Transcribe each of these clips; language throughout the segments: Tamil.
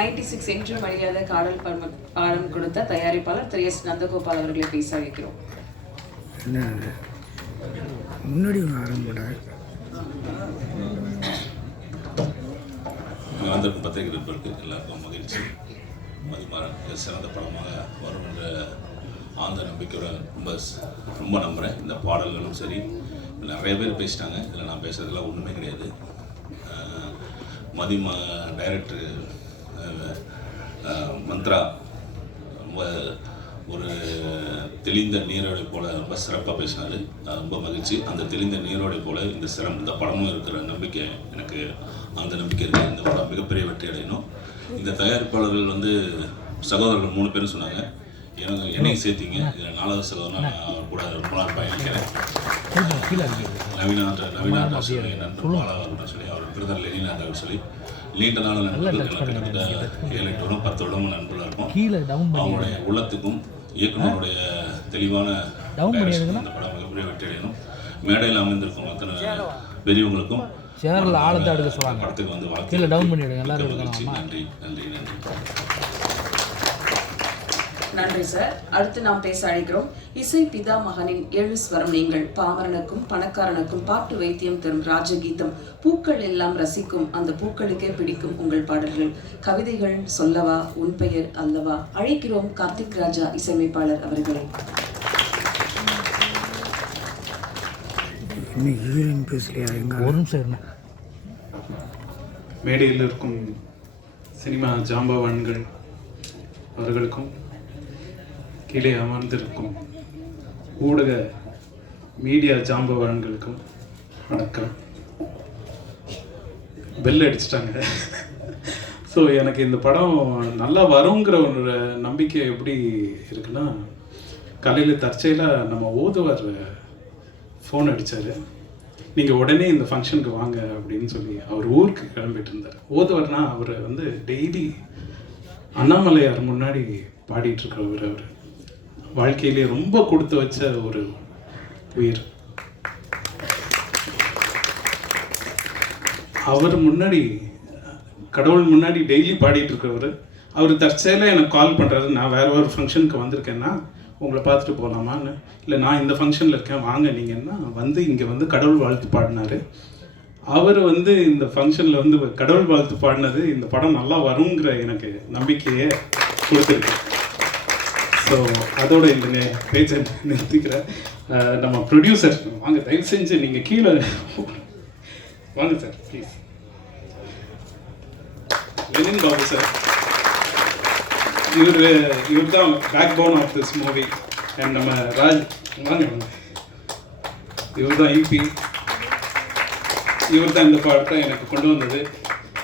96 என்றும் அழியாத காடல் பாடம் கொடுத்த தயாரிப்பாளர் திரு எஸ் நந்தகோபால் அவர்களை பேச வைக்கிறோம். முன்னாடி ஆரம்பிட ஆந்திரன் பத்திரிகை நண்பர்களுக்கு எல்லாருக்கும் மகிழ்ச்சி. மதிமாறன் சிறந்த படமாக வரும் என்ற ஆழ்ந்த நம்பிக்கையோட ரொம்ப நம்புகிறேன். இந்த பாடல்களும் சரி, நிறைய பேர் பேசிட்டாங்க, இதில் நான் பேசுறதுலாம் ஒன்றுமே கிடையாது. டைரக்டர் மந்த்ரா ரொம்ப ஒரு தெளிந்த நீரோடை போல் ரொம்ப சிறப்பாக பேசினார். ரொம்ப மகிழ்ச்சி. அந்த தெளிந்த நீரோடை போல் இந்த படமும் இருக்கிற நம்பிக்கை எனக்கு அந்த நம்பிக்கை இருக்குது. இந்த படம் மிகப்பெரிய வெற்றி அடையணும். இந்த தயாரிப்பாளர்கள் சகோதரர்கள் 3 பேரும் சொன்னாங்க, என்னையும் சேர்த்திங்க. இதில் 4வது சகோதரனா நான் கூட ரொம்ப நாள் பயணிக்கிறேன். நவீனாண்ட சொல்லி நண்பர் பாலாவர்கிட்ட சொல்லி அவர் பிரதர் லெனினாண்ட சொல்லி நீண்ட நாள் நண்பர்கள் கிட்டத்தட்ட 7-8 வருடம் 10 வருடமும் நண்பர்களாக இருக்கும். அவங்களுடைய உள்ளத்துக்கும் இயக்குனருடைய தெளிவான இந்த படம் மிகப்பெரிய வெற்றி அடையணும். மேடையில் அமைந்திருக்கும் அத்தனை பெரியவங்களுக்கும் படத்துக்கு வந்து வாழ்க்கை. நன்றி நன்றி நன்றி நன்றி சார். அடுத்து நாம் பேச அழைக்கிறோம் இசை பிதா மகனின் 7 ஸ்வரம் நீங்கள், பாமரனுக்கும் பணக்காரனுக்கும் பாட்டு வைத்தியம் தரும் ராஜகீதம், பூக்கள் எல்லாம் ரசிக்கும் அந்த பூக்களுக்கே பிடிக்கும் உங்கள் பாடல்கள், கவிதைகள் சொல்லவா உன் பெயர் அல்லவா. அழைக்கிறோம் கார்த்திக் ராஜா இசையமைப்பாளர் அவர்களை. மேடையில் இருக்கும் சினிமா ஜாம்பவான்கள் அவர்களுக்கும் கீழே அமர்ந்திருக்கும் ஊடக மீடியா ஜாம்பவான்களுக்கும் வணக்கம். பெல் அடிச்சிட்டாங்க. ஸோ எனக்கு இந்த படம் நல்லா வருங்கிற ஒரு நம்பிக்கை எப்படி இருக்குன்னா, காலையில் தற்செயலாக நம்ம ஓதுவார் ஃபோன் அடித்தார். நீங்கள் உடனே இந்த ஃபங்க்ஷனுக்கு வாங்க அப்படின்னு சொல்லி அவர் ஊருக்கு கிளம்பிட்டு இருந்தார். ஓதுவார்னா அவர் டெய்லி அண்ணாமலையார் முன்னாடி பாடிட்டுருக்கிறவர். அவர் வாழ்க்கையிலே ரொம்ப கொடுத்து வச்ச ஒரு உயிர். அவர் முன்னாடி கடவுள் முன்னாடி டெய்லி பாடிட்டு இருக்கிறவர். அவர் தற்செயலாக எனக்கு கால் பண்ணுறாரு, நான் வேறு ஒரு ஃபங்க்ஷனுக்கு வந்திருக்கேன்னா உங்களை பார்த்துட்டு போகலாமான்னு. இல்லை நான் இந்த ஃபங்க்ஷனில் இருக்கேன் வாங்க நீங்கன்னா இங்கே கடவுள் வாழ்த்து பாடினார். அவர் இந்த ஃபங்க்ஷனில் கடவுள் வாழ்த்து பாடினது இந்த படம் நல்லா வருங்கிற எனக்கு நம்பிக்கையை கொடுத்துருக்கு. ஸோ அதோட இந்த பேச்சை நிறுத்திக்கிறேன். நம்ம ப்ரொடியூசர் வாங்க, தயவு செஞ்சு நீங்கள் கீழே வாங்க sir please. Lenin Babu sir, இவர் தான் backbone of this movie. And நம்ம ராஜ் வாங்க, இவர் தான் யூபி, இவர் தான் இந்த படத்தை எனக்கு கொண்டு வந்தது.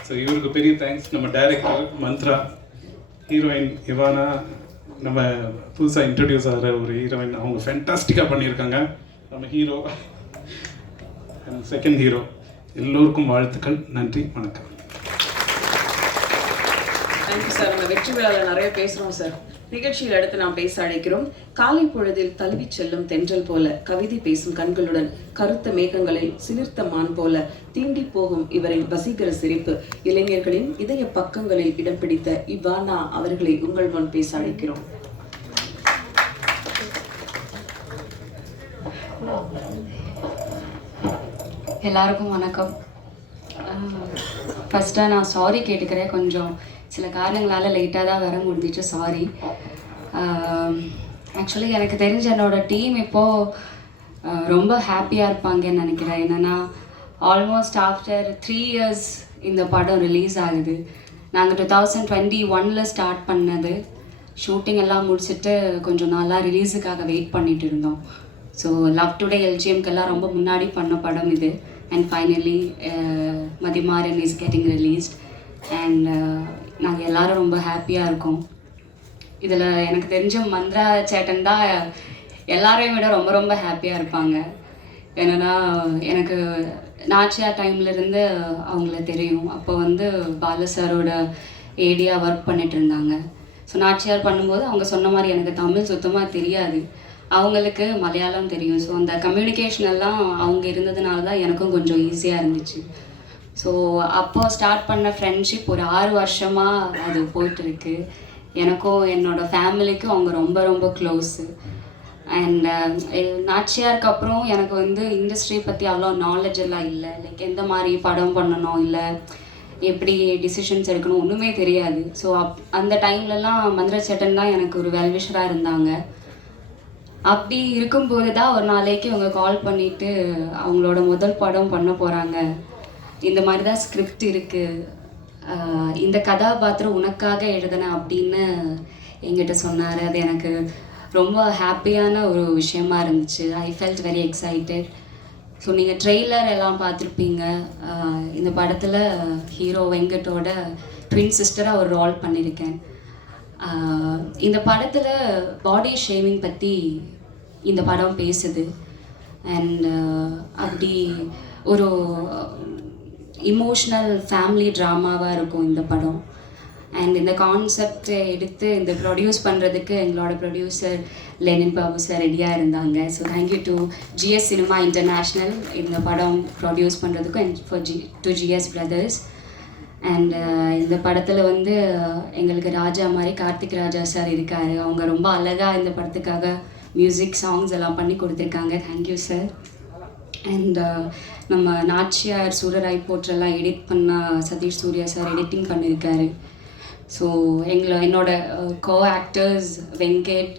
ஸோ இவருக்கு பெரிய தேங்க்ஸ். நம்ம டைரக்டர் மந்த்ரா, ஹீரோயின் இவானா, நம்ம புதுசாக இன்ட்ரடியூஸ் ஆகிற ஒரு ஹீரோயின், அவங்க ஃபேண்டாஸ்டிக்காக பண்ணியிருக்காங்க. நம்ம ஹீரோ அண்ட் செகண்ட் ஹீரோ, எல்லோருக்கும் வாழ்த்துக்கள். நன்றி, வணக்கம். Thank you sir. நம்ம வெற்றி விழாவில் நிறைய பேசுகிறோம் சார். நிகழ்ச்சியில் அடுத்து நாம் பேச அழைக்கிறோம் காலை பொழுதில் தழுவி செல்லும் தென்றல் போல, கவிதை பேசும் கண்களுடன், கருத்த மேகங்களில் சிலிர்த்த மான் போல தீண்டி போகும் இவரின் வசீகர சிரிப்பு, இளைஞர்களின் இதய பக்கங்களில் இடம் பிடித்த இவானா அவர்களை உங்கள் முன் பேச அழைக்கிறோம். எல்லாருக்கும் வணக்கம். ஃபஸ்ட்டாக நான் சாரி கேட்டுக்கிறேன். கொஞ்சம் சில காரணங்களால் லேட்டாக தான் வர முடிஞ்சிச்சு, சாரி. ஆக்சுவலி எனக்கு தெரிஞ்ச என்னோடய டீம் இப்போது ரொம்ப ஹாப்பியாக இருப்பாங்கன்னு நினைக்கிறேன். என்னென்னா ஆல்மோஸ்ட் ஆஃப்டர் 3 இயர்ஸ் இந்த படம் ரிலீஸ் ஆகுது. நாங்கள் 2021 ஸ்டார்ட் பண்ணது. ஷூட்டிங் எல்லாம் முடிச்சுட்டு கொஞ்சம் நாளாக ரிலீஸுக்காக வெயிட் பண்ணிகிட்டு இருந்தோம். ஸோ லவ் டுடே எல்ஜிஎம்க்கெல்லாம் ரொம்ப முன்னாடி பண்ண படம் இது. And finally Mathimaran is getting released. And நாங்கள் எல்லோரும் ரொம்ப ஹாப்பியாக இருக்கோம். இதில் எனக்கு தெரிஞ்ச மந்த்ரா சேட்டன் தான் எல்லாரையும் விட ரொம்ப ரொம்ப ஹாப்பியாக இருப்பாங்க. என்னென்னா எனக்கு நாச்சியார் டைம்லேருந்து அவங்கள தெரியும். அப்போ பால சாரோட ஏடியாக ஒர்க் பண்ணிட்டு இருந்தாங்க. ஸோ நாச்சியார் பண்ணும்போது அவங்க சொன்ன மாதிரி எனக்கு தமிழ் சுத்தமாக தெரியாது, அவங்களுக்கு மலையாளம் தெரியும். ஸோ அந்த கம்யூனிகேஷன் எல்லாம் அவங்க இருந்ததுனால தான் எனக்கும் கொஞ்சம் ஈஸியாக இருந்துச்சு. ஸோ அப்போ ஸ்டார்ட் பண்ண ஃப்ரெண்ட்ஷிப் ஒரு 6 வருஷமாக அது போயிட்டுருக்கு. எனக்கும் என்னோடய ஃபேமிலிக்கும் அவங்க ரொம்ப ரொம்ப க்ளோஸு. அண்ட் நாச்சியாருக்கு அப்புறம் எனக்கு வந்து இண்டஸ்ட்ரி பற்றி அவ்வளோ நாலேஜ் எல்லாம் இல்லை. லைக் எந்த மாதிரி படம் பண்ணணும், இல்லை எப்படி டிசிஷன்ஸ் எடுக்கணும் ஒன்றுமே தெரியாது. ஸோ அந்த டைம்லலாம் மந்திர சேட்டன் தான் எனக்கு ஒரு வெல்விஷராக இருந்தாங்க. அப்படி இருக்கும்போது தான் ஒரு நாளைக்கு அவங்க கால் பண்ணிவிட்டு அவங்களோட முதல் படம் பண்ண போகிறாங்க, இந்த மாதிரி தான் ஸ்கிரிப்ட் இருக்குது, இந்த கதாபாத்திரம் உனக்காக எழுதினேன் அப்படின்னு என்கிட்ட சொன்னார். அது எனக்கு ரொம்ப ஹாப்பியான ஒரு விஷயமா இருந்துச்சு. I felt very excited. So நீங்கள் ட்ரெய்லர் எல்லாம் பார்த்துருப்பீங்க. இந்த படத்தில் ஹீரோ வெங்கட்டோட ட்வின் சிஸ்டராக ஒரு ரோல் பண்ணியிருக்கேன். இந்த படத்தில் பாடி ஷேவிங் பற்றி இந்த படம் பேசுது. அண்ட் அப்படி ஒரு இமோஷ்னல் ஃபேமிலி ட்ராமாவாக இருக்கும் இந்த படம். அண்ட் இந்த கான்செப்டை எடுத்து இந்த ப்ரொடியூஸ் பண்ணுறதுக்கு எங்களோட ப்ரொடியூசர் லெனின் பாபு சார் ரெடியாக இருந்தாங்க. So thank you to GS cinema international இந்த படம் ப்ரொடியூஸ் பண்ணுறதுக்கும் and for to GS brothers. And இந்த படத்தில் வந்து எங்களுக்கு ராஜா மாதிரி கார்த்திக் ராஜா சார் இருக்கார். அவங்க ரொம்ப அழகாக இந்த படத்துக்காக மியூசிக் சாங்ஸ் எல்லாம் பண்ணி கொடுத்துருக்காங்க. Thank you sir. அண்ட் நம்ம நாச்சியார் சூரராய் போற்றெல்லாம் எடிட் பண்ண சதீஷ் சூர்யா சார் எடிட்டிங் பண்ணியிருக்காரு. ஸோ என்னோட co actors Venkat,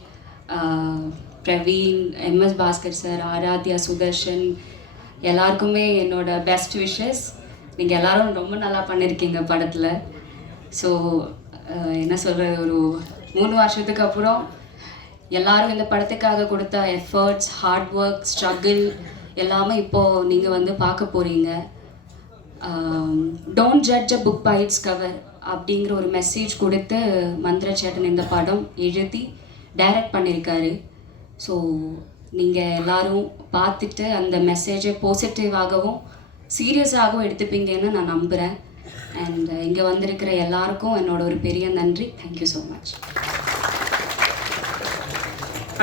Praveen, MS Bhaskar sir, Aradhya, Sudarshan எல்லாருக்குமே என்னோட பெஸ்ட் விஷஸ். நீங்கள் எல்லோரும் ரொம்ப நல்லா பண்ணியிருக்கீங்க படத்தில். ஸோ என்ன சொல்கிறது, ஒரு 3 வருஷத்துக்கு அப்புறம் எல்லோரும் இந்த படத்துக்காக கொடுத்த எஃபர்ட்ஸ், ஹார்ட் ஒர்க், ஸ்ட்ரகிள் எல்லாமே இப்போது நீங்கள் வந்து பார்க்க போகிறீங்க. Don't judge a book by its cover அப்படிங்கிற ஒரு மெசேஜ் கொடுத்து மந்திர சேட்டன் இந்த படம் எழுதி டைரக்ட் பண்ணியிருக்காரு. ஸோ நீங்கள் எல்லோரும் பார்த்துட்டு அந்த மெசேஜை பாசிட்டிவாகவும் சீரியஸாகவும் எடுத்துப்பீங்கன்னு நான் நம்புகிறேன். அண்ட் இங்கே வந்திருக்கிற எல்லாருக்கும் என்னோட ஒரு பெரிய நன்றி. Thank you so much.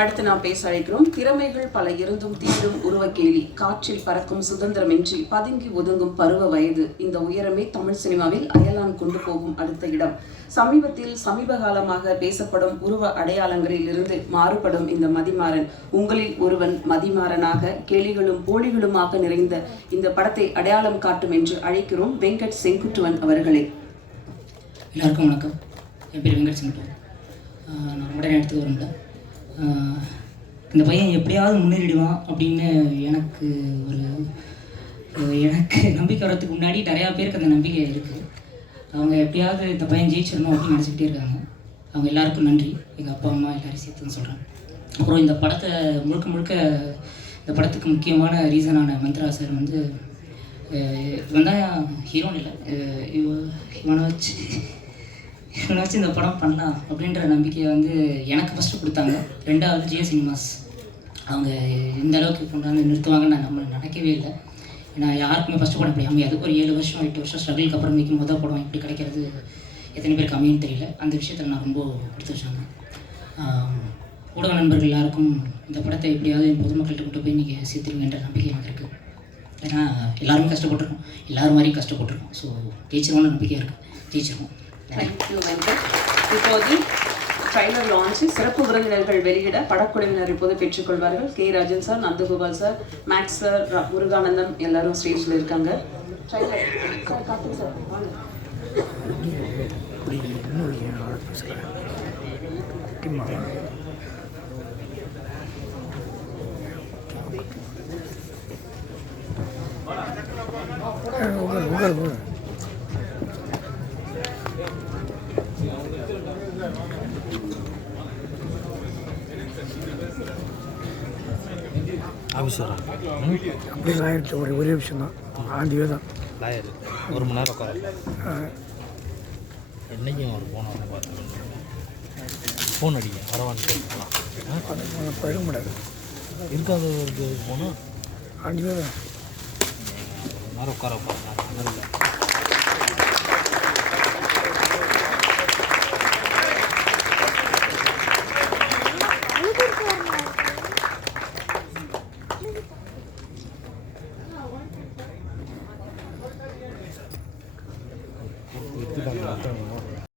அடுத்து நாம் பேச அழைக்கிறோம். திறமைகள் பல இருந்தும் தீரும் உருவக்கேலி, காற்றில் பறக்கும் சுதந்திரமின்றி பதுங்கி ஒதுங்கும் பருவ வயது, இந்த உயரமே தமிழ் சினிமாவில் அயலான் கொண்டு போகும் அடுத்த இடம். சமீப காலமாக பேசப்படும் உருவ அடையாளங்களில் இருந்து மாறுபடும் இந்த மதிமாறன் உங்களில் ஒருவன் மதிமாறனாக கேலிகளும் போலிகளுமாக நிறைந்த இந்த படத்தை அடையாளம் காட்டும் என்று அழைக்கிறோம் வெங்கட் செங்குட்டுவன் அவர்களே. எல்லாருக்கும் வணக்கம். என் பேர் வெங்கட் செங்குட்டுவன். நான் ரொம்ப இடத்துக்கு வரல. இந்த பையன் எப்படியாவது முன்னேறிடுவான் அப்படின்னு எனக்கு நம்பிக்கை வரத்துக்கு முன்னாடி நிறையா பேருக்கு அந்த நம்பிக்கை இருக்குது. அவங்க எப்படியாவது இந்த பையன் ஜெயிச்சிடணும் அப்படின்னு நினச்சிக்கிட்டே இருக்காங்க. அவங்க எல்லாருக்கும் நன்றி. எங்கள் அப்பா அம்மா எல்லாரும் சேர்த்துன்னு சொல்கிறேன். அப்புறம் இந்த படத்தை முழுக்க இந்த படத்துக்கு முக்கியமான ரீசனான மந்த்ரா சார் வந்து இவன் தான் ஹீரோன் இல்லை, இவனை வச்சு இந்த படம் பண்ணலாம் அப்படின்ற நம்பிக்கையை வந்து எனக்கு ஃபஸ்ட்டு கொடுத்தாங்க. 2வது ஜிஎஸ் சினிமாஸ் அவங்க இந்த அளவுக்கு கொண்டாந்து நிறுத்துவாங்கன்னு நான் நினைக்கவே இல்லை. ஏன்னா யாருக்குமே ஃபஸ்ட்டு படம் அப்படி அமையாது. ஒரு 7 வருஷம் 8 வருஷம் ஸ்ட்ரகிளுக்கு அப்புறம் வைக்கும் முதல் படம் இப்படி கிடைக்கிறது எத்தனை பேருக்கு அமையுன்னு தெரியல. அந்த விஷயத்தில் நான் ரொம்ப எடுத்து வச்சாங்க. ஊடக நண்பர்கள் எல்லாருக்கும் இந்த படத்தை எப்படியாவது பொதுமக்கள்கிட்ட கொண்டு போய் நீங்கள் சேர்த்துருங்கன்ற நம்பிக்கை எனக்கு இருக்குது. ஏன்னா எல்லாருமே கஷ்டப்பட்டுருக்கோம், எல்லோரும் மாதிரியும் கஷ்டப்பட்டுருக்கோம். ஸோ டீச்சரோட நம்பிக்கை இருக்குது, டீச்சரும். தேங்க்யூ வெங்கட். இப்போது ட்ரைலர் லான்ச்சு சிறப்பு விருந்தினர்கள் வெளியிட படக்குழுவினர் இப்போது பெற்றுக்கொள்வார்கள். K Rajan sir, Nandagopal sir, Max sir, Muruganandam எல்லாரும் ஸ்டேஜில் இருக்காங்க. ஆஃபீஸரா அப்படி லாயர்கிட்ட ஒரே விஷயம் தான், ஆண்டியே தான் லாயர். 1 மணி நேரம் உட்கார என்னைக்கும் அவர் போனவங்க பார்த்து ஃபோன் அடிக்க வரவான்னு கேட்கலாம். போயிட முடியாது, இருக்காது போனால் ஆண்டியே தான் நேரம் உட்கார உட்கார இல்லை. ஓகே